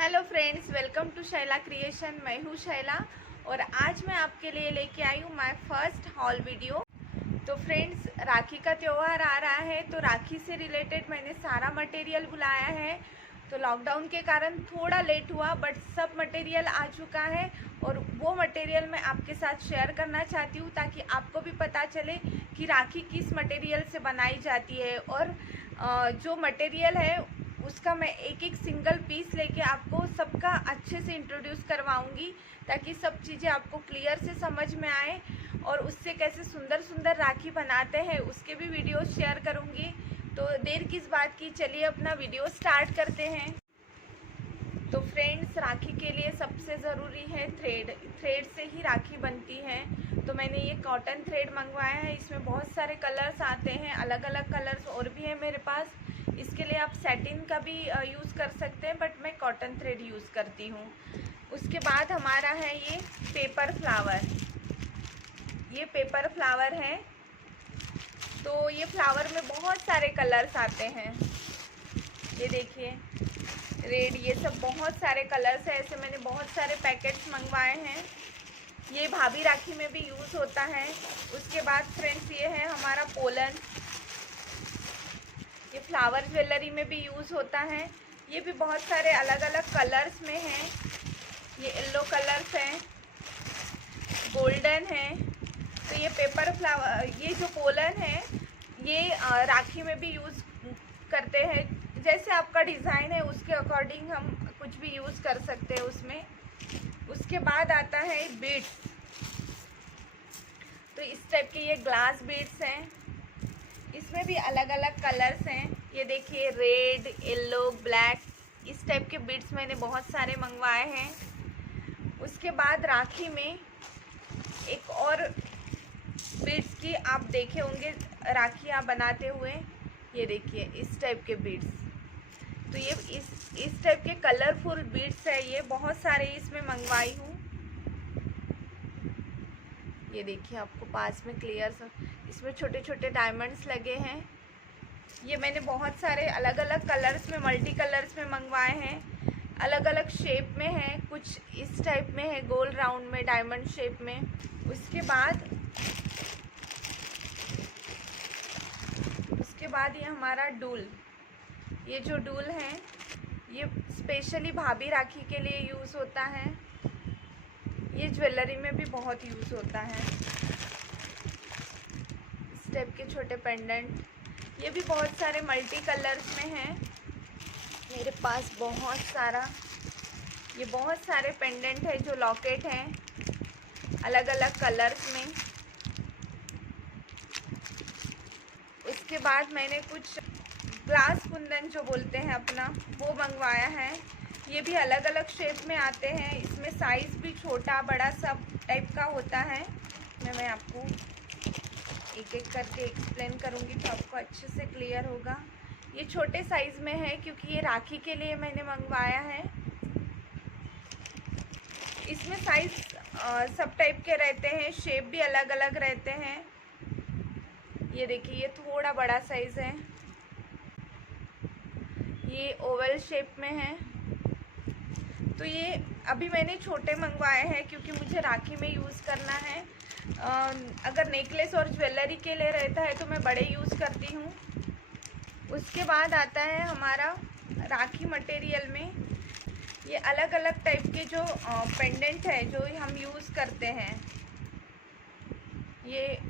Hello friends, welcome to Shaila creation. मैं हूँ शैला और आज मैं आपके लिए लेके आई हूँ माय फर्स्ट हॉल वीडियो। तो फ्रेंड्स, राखी का त्यौहार आ रहा है तो राखी से रिलेटेड मैंने सारा मटेरियल बुलाया है। तो लॉकडाउन के कारण थोड़ा लेट हुआ बट सब मटेरियल आ चुका है और वो मटेरियल मैं आपके साथ शेयर करना चाहती हूँ ताकि आपको भी पता चले कि राखी किस मटेरियल से बनाई जाती है। और जो मटेरियल है उसका मैं एक एक सिंगल पीस लेके आपको सबका अच्छे से इंट्रोड्यूस करवाऊंगी ताकि सब चीज़ें आपको क्लियर से समझ में आए और उससे कैसे सुंदर सुंदर राखी बनाते हैं उसके भी वीडियो शेयर करूंगी। तो देर किस बात की, चलिए अपना वीडियो स्टार्ट करते हैं। तो फ्रेंड्स, राखी के लिए सबसे ज़रूरी है थ्रेड। थ्रेड से ही राखी बनती है। तो मैंने ये कॉटन थ्रेड मंगवाया है। इसमें बहुत सारे कलर्स आते हैं, अलग अलग कलर्स और भी है मेरे पास। इसके लिए आप सैटिन का भी यूज़ कर सकते हैं बट मैं कॉटन थ्रेड यूज़ करती हूँ। उसके बाद हमारा है ये पेपर फ्लावर। ये पेपर फ्लावर है। तो ये फ्लावर में बहुत सारे कलर्स आते हैं, ये देखिए रेड, ये सब बहुत सारे कलर्स है। ऐसे मैंने बहुत सारे पैकेट्स मंगवाए हैं। ये भाभी राखी में भी यूज़ होता है। उसके बाद फ्रेंड्स, ये है हमारा पोलन। ये फ्लावर ज्वेलरी में भी यूज़ होता है। ये भी बहुत सारे अलग अलग कलर्स में हैं। ये येलो कलर्स हैं, गोल्डन है। तो ये पेपर फ्लावर, ये जो पोलन है ये राखी में भी यूज़ करते हैं। जैसे आपका डिज़ाइन है उसके अकॉर्डिंग हम कुछ भी यूज़ कर सकते हैं उसमें। उसके बाद आता है बीड्स। तो इस टाइप के ये ग्लास बीड्स हैं। इसमें भी अलग अलग कलर्स हैं। ये देखिए रेड, येलो, ब्लैक, इस टाइप के बीड्स मैंने बहुत सारे मंगवाए हैं। उसके बाद राखी में एक और बीड्स की आप देखे होंगे राखियाँ बनाते हुए, ये देखिए इस टाइप के बीड्स। तो ये इस टाइप के कलरफुल बीड्स है। ये बहुत सारे इसमें मंगवाई हूँ। ये देखिए आपको पास में क्लियर सा, इसमें छोटे छोटे डायमंड्स लगे हैं। ये मैंने बहुत सारे अलग अलग कलर्स में, मल्टी कलर्स में मंगवाए हैं। अलग अलग शेप में है, कुछ इस टाइप में है, गोल राउंड में, डायमंड शेप में। उसके बाद ये हमारा डूल। ये जो डूल है ये स्पेशली भाभी राखी के लिए यूज़ होता है। ये ज्वेलरी में भी बहुत यूज़ होता है। इस टाइप के छोटे पेंडेंट, ये भी बहुत सारे मल्टी कलर्स में हैं मेरे पास। बहुत सारा, ये बहुत सारे पेंडेंट है जो लॉकेट हैं अलग अलग कलर्स में। उसके बाद मैंने कुछ ग्लास कुंदन जो बोलते हैं अपना, वो मंगवाया है। ये भी अलग अलग शेप में आते हैं। इसमें साइज़ भी छोटा बड़ा सब टाइप का होता है। मैं आपको एक एक करके एक्सप्लेन करूँगी तो आपको अच्छे से क्लियर होगा। ये छोटे साइज़ में है क्योंकि ये राखी के लिए मैंने मंगवाया है। इसमें साइज़ सब टाइप के रहते हैं, शेप भी अलग अलग रहते हैं। ये देखिए ये थोड़ा बड़ा साइज़ है, ये ओवल शेप में है। तो ये अभी मैंने छोटे मंगवाए हैं क्योंकि मुझे राखी में यूज़ करना है। अगर नेकलेस और ज्वेलरी के लिए रहता है तो मैं बड़े यूज़ करती हूँ। उसके बाद आता है हमारा राखी मटेरियल में ये अलग अलग टाइप के जो पेंडेंट है जो हम यूज़ करते हैं। ये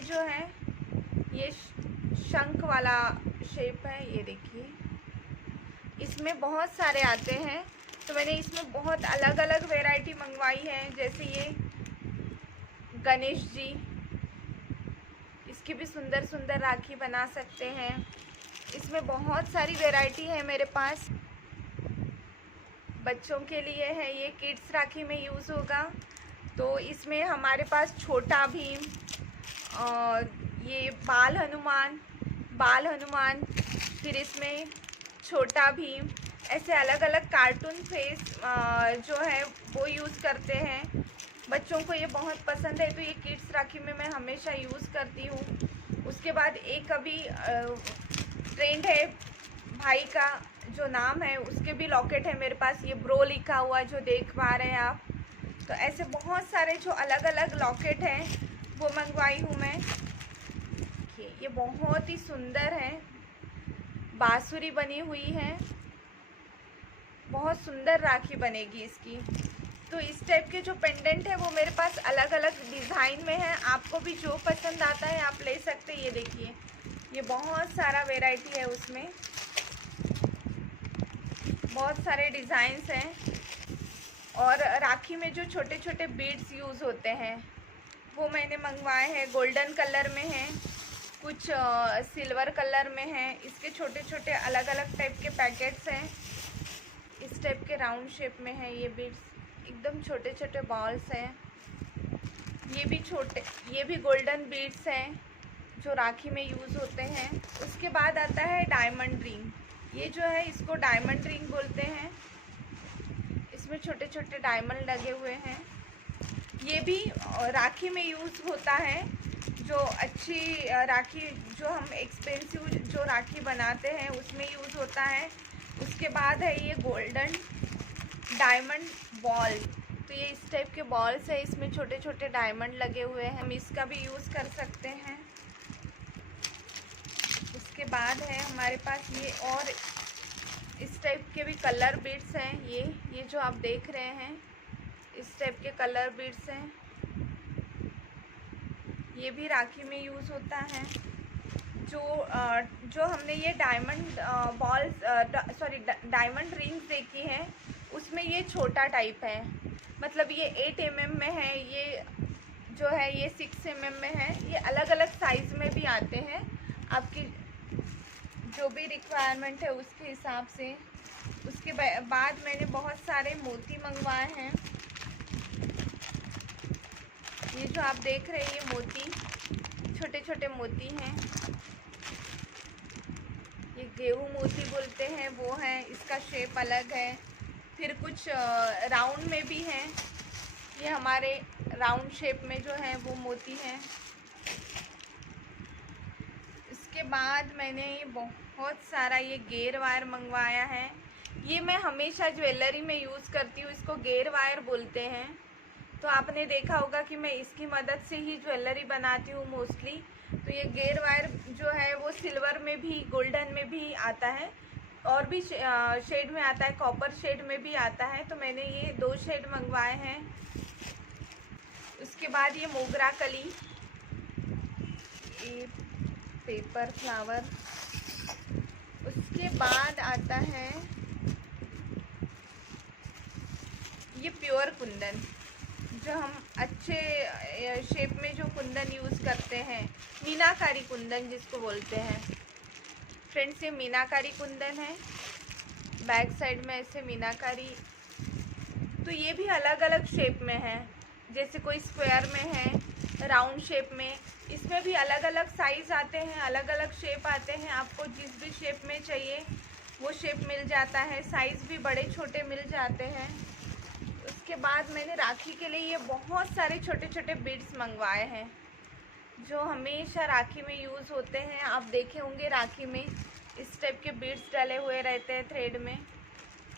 जो है ये शंख वाला शेप है, ये देखिए इसमें बहुत सारे आते हैं। तो मैंने इसमें बहुत अलग अलग वैरायटी मंगवाई है। जैसे ये गणेश जी, इसकी भी सुंदर सुंदर राखी बना सकते हैं। इसमें बहुत सारी वैरायटी है मेरे पास। बच्चों के लिए है, ये किड्स राखी में यूज़ होगा। तो इसमें हमारे पास छोटा भीम और ये बाल हनुमान, फिर इसमें छोटा भीम, ऐसे अलग अलग कार्टून फेस जो है वो यूज़ करते हैं। बच्चों को ये बहुत पसंद है तो ये किड्स राखी में मैं हमेशा यूज़ करती हूँ। उसके बाद एक अभी ट्रेंड है भाई का जो नाम है उसके भी लॉकेट है मेरे पास। ये ब्रो लिखा हुआ जो देख पा रहे हैं आप। तो ऐसे बहुत सारे जो अलग अलग लॉकेट हैं वो मंगवाई हूँ मैं। ये बहुत ही सुंदर है, बांसुरी बनी हुई है, बहुत सुंदर राखी बनेगी इसकी। तो इस टाइप के जो पेंडेंट है वो मेरे पास अलग अलग डिज़ाइन में है। आपको भी जो पसंद आता है आप ले सकते हैं। ये देखिए, ये बहुत सारा वैरायटी है, उसमें बहुत सारे डिज़ाइंस हैं। और राखी में जो छोटे छोटे बीड्स यूज़ होते हैं वो मैंने मंगवाए हैं। गोल्डन कलर में हैं, कुछ सिल्वर कलर में हैं। इसके छोटे छोटे अलग अलग टाइप के पैकेट्स हैं। इस टाइप के राउंड शेप में है ये बीड्स, एकदम छोटे छोटे बॉल्स हैं। ये भी छोटे, ये भी गोल्डन बीड्स हैं जो राखी में यूज़ होते हैं। उसके बाद आता है डायमंड रिंग। ये जो है इसको डायमंड रिंग बोलते हैं। इसमें छोटे छोटे डायमंड लगे हुए हैं। ये भी राखी में यूज़ होता है। जो अच्छी राखी, जो हम एक्सपेंसिव जो राखी बनाते हैं उसमें यूज़ होता है। उसके बाद है ये गोल्डन डायमंड बॉल। तो ये इस टाइप के बॉल्स है, इसमें छोटे छोटे डायमंड लगे हुए हैं। हम इसका भी यूज़ कर सकते हैं। उसके बाद है हमारे पास ये और इस टाइप के भी कलर बीड्स हैं। ये जो आप देख रहे हैं इस टाइप के कलर बीड्स हैं। ये भी राखी में यूज़ होता है। जो हमने ये डायमंड बॉल्स डायमंड रिंग्स देखी है उसमें ये छोटा टाइप है, मतलब ये 8 mm में है, ये जो है ये 6 mm में है। ये अलग अलग साइज़ में भी आते हैं, आपकी जो भी रिक्वायरमेंट है उसके हिसाब से। उसके बाद मैंने बहुत सारे मोती मंगवाए हैं। ये जो आप देख रहे हैं ये मोती, छोटे छोटे मोती हैं। ये गेहूं मोती बोलते हैं वो हैं, इसका शेप अलग है। फिर कुछ राउंड में भी हैं। ये हमारे राउंड शेप में जो है वो मोती हैं। इसके बाद मैंने बहुत सारा ये गेर वायर मंगवाया है। ये मैं हमेशा ज्वेलरी में यूज़ करती हूँ, इसको गेर वायर बोलते हैं। तो आपने देखा होगा कि मैं इसकी मदद से ही ज्वेलरी बनाती हूँ मोस्टली। तो ये गेर वायर जो है वो सिल्वर में भी, गोल्डन में भी आता है, और भी शेड में आता है, कॉपर शेड में भी आता है। तो मैंने ये 2 शेड मंगवाए हैं। उसके बाद ये मोगरा कली, ये पेपर फ्लावर। उसके बाद आता है ये प्योर कुंदन, जो हम अच्छे शेप में जो कुंदन यूज़ करते हैं, मीनाकारी कुंदन जिसको बोलते हैं। फ्रेंड्स ये मीनाकारी कुंदन है, बैक साइड में ऐसे मीनाकारी। तो ये भी अलग अलग शेप में है, जैसे कोई स्क्वायर में है, राउंड शेप में। इसमें भी अलग अलग साइज़ आते हैं, अलग अलग शेप आते हैं। आपको जिस भी शेप में चाहिए वो शेप मिल जाता है। साइज़ भी बड़े छोटे मिल जाते हैं। उसके बाद मैंने राखी के लिए ये बहुत सारे छोटे छोटे बीड्स मंगवाए हैं जो हमेशा राखी में यूज़ होते हैं। आप देखे होंगे राखी में इस टाइप के बीड्स डाले हुए रहते हैं थ्रेड में।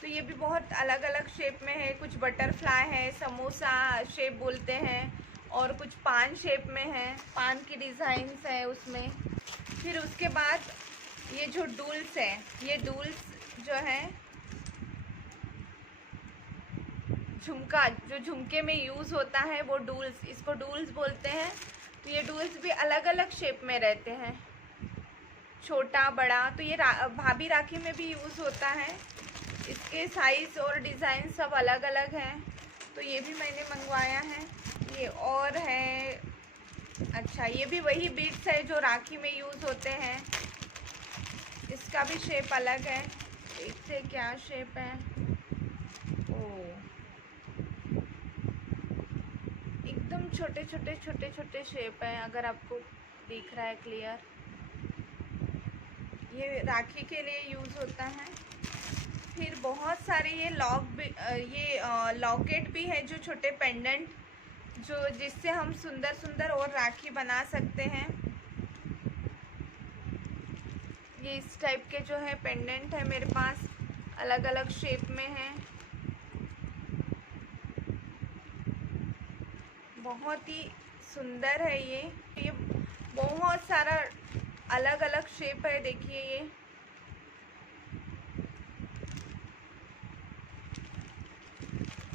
तो ये भी बहुत अलग अलग शेप में है। कुछ बटरफ्लाई है, समोसा शेप बोलते हैं, और कुछ पान शेप में है, पान की डिज़ाइंस है उसमें। फिर उसके बाद ये जो डूल्स है, ये डूल्स जो है झुमका, जो झुमके में यूज़ होता है वो डूल्स, इसको डूल्स बोलते हैं। तो ये डूल्स भी अलग अलग शेप में रहते हैं, छोटा बड़ा। तो ये भाभी राखी में भी यूज़ होता है। इसके साइज़ और डिज़ाइन सब अलग अलग हैं। तो ये भी मैंने मंगवाया है। ये और है, अच्छा ये भी वही बीड्स है जो राखी में यूज़ होते हैं। इसका भी शेप अलग है, इससे क्या शेप है, एकदम छोटे छोटे छोटे छोटे शेप हैं, अगर आपको दिख रहा है क्लियर। ये राखी के लिए यूज़ होता है। फिर बहुत सारे ये लॉकेट भी है, जो छोटे पेंडेंट, जो जिससे हम सुंदर सुंदर और राखी बना सकते हैं। ये इस टाइप के जो है पेंडेंट है मेरे पास। अलग अलग शेप में है। बहुत ही सुंदर है ये बहुत सारा अलग अलग शेप है। देखिए ये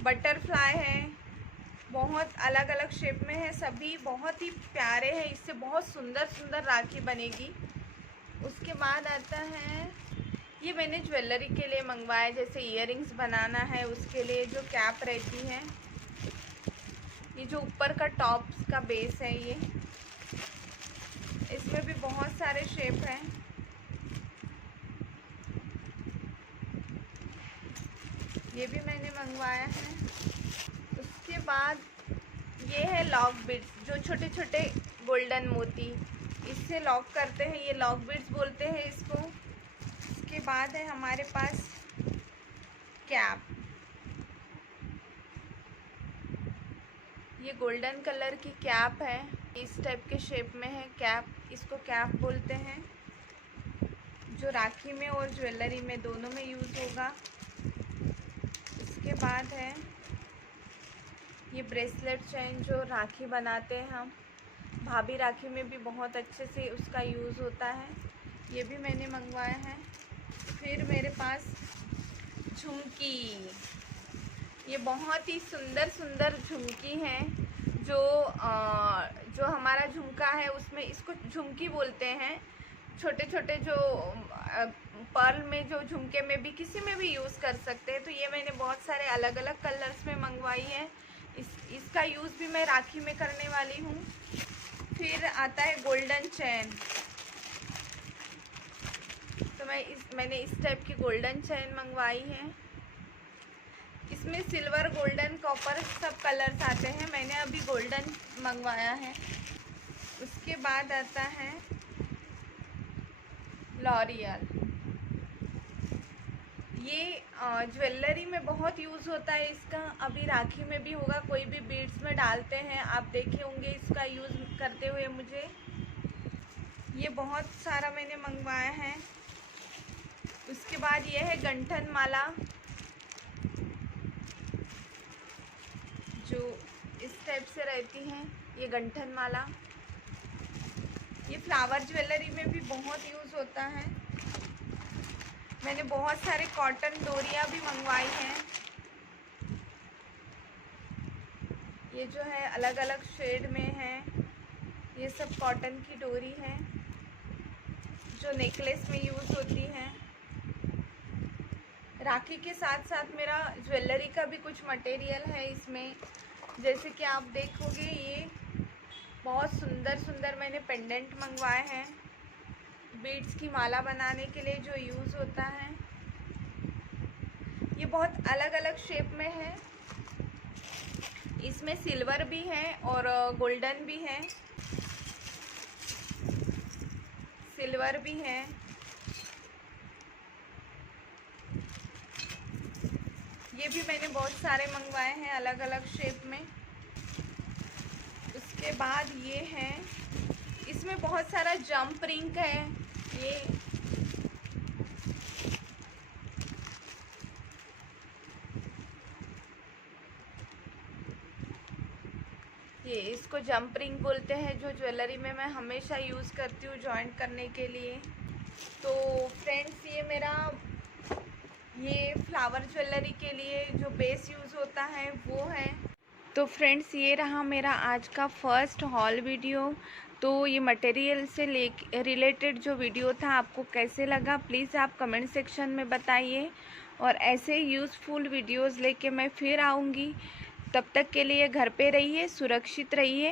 बटरफ्लाई है, बहुत अलग अलग शेप में है, सभी बहुत ही प्यारे हैं। इससे बहुत सुंदर सुंदर राखी बनेगी। उसके बाद आता है ये मैंने ज्वेलरी के लिए मंगवाया, जैसे इयररिंग्स बनाना है उसके लिए जो कैप रहती है। ये जो ऊपर का टॉप्स का बेस है ये, इसमें भी बहुत सारे शेप हैं। ये भी मैंने मंगवाया है। उसके बाद ये है लॉक बीड्स, जो छोटे छोटे गोल्डन मोती, इससे लॉक करते हैं, ये लॉक बीड्स बोलते हैं इसको। इसके बाद है हमारे पास कैप, ये गोल्डन कलर की कैप है, इस टाइप के शेप में है कैप, इसको कैप बोलते हैं, जो राखी में और ज्वेलरी में दोनों में यूज़ होगा। इसके बाद है ये ब्रेसलेट चेन, जो राखी बनाते हैं हम, भाभी राखी में भी बहुत अच्छे से उसका यूज़ होता है, ये भी मैंने मंगवाया है। फिर मेरे पास झुमकी, ये बहुत ही सुंदर सुंदर झुमकी हैं, जो हमारा झुमका है उसमें इसको झुमकी बोलते हैं। छोटे छोटे जो पर्ल में जो झुमके में भी किसी में भी यूज़ कर सकते हैं। तो ये मैंने बहुत सारे अलग अलग कलर्स में मंगवाई है। इसका यूज़ भी मैं राखी में करने वाली हूँ। फिर आता है गोल्डन चैन, तो मैंने इस टाइप की गोल्डन चैन मंगवाई है। इसमें सिल्वर, गोल्डन, कॉपर सब कलर्स आते हैं, मैंने अभी गोल्डन मंगवाया है। उसके बाद आता है लॉरियल, ये ज्वेलरी में बहुत यूज़ होता है इसका, अभी राखी में भी होगा, कोई भी बीड्स में डालते हैं, आप देखे होंगे इसका यूज़ करते हुए मुझे। ये बहुत सारा मैंने मंगवाया है। उसके बाद ये है गंठन माला, जो इस टाइप से रहती हैं, ये गंठन माला, ये फ्लावर ज्वेलरी में भी बहुत यूज़ होता है। मैंने बहुत सारे कॉटन डोरियाँ भी मंगवाई हैं, ये जो है अलग अलग शेड में है, ये सब कॉटन की डोरी है जो नेकलेस में यूज़ होती है। राखी के साथ साथ मेरा ज्वेलरी का भी कुछ मटेरियल है इसमें, जैसे कि आप देखोगे ये बहुत सुंदर सुंदर मैंने पेंडेंट मंगवाए हैं, बीड्स की माला बनाने के लिए जो यूज़ होता है। ये बहुत अलग अलग शेप में है, इसमें सिल्वर भी है और गोल्डन भी है, सिल्वर भी है। ये भी मैंने बहुत सारे मंगवाए हैं अलग अलग शेप में। उसके बाद ये है, इसमें बहुत सारा जंप रिंग है, ये इसको जंप रिंग बोलते हैं, जो ज्वेलरी में मैं हमेशा यूज़ करती हूँ जॉइंट करने के लिए। तो फ्रेंड्स, ये मेरा ये फ्लावर ज्वेलरी के लिए जो बेस यूज़ होता है वो है। तो फ्रेंड्स, ये रहा मेरा आज का फर्स्ट हॉल वीडियो। तो ये मटेरियल से रिलेटेड जो वीडियो था आपको कैसे लगा, प्लीज़ आप कमेंट सेक्शन में बताइए, और ऐसे यूज़फुल वीडियोज़ लेके मैं फिर आऊँगी। तब तक के लिए घर पे रहिए, सुरक्षित रहिए।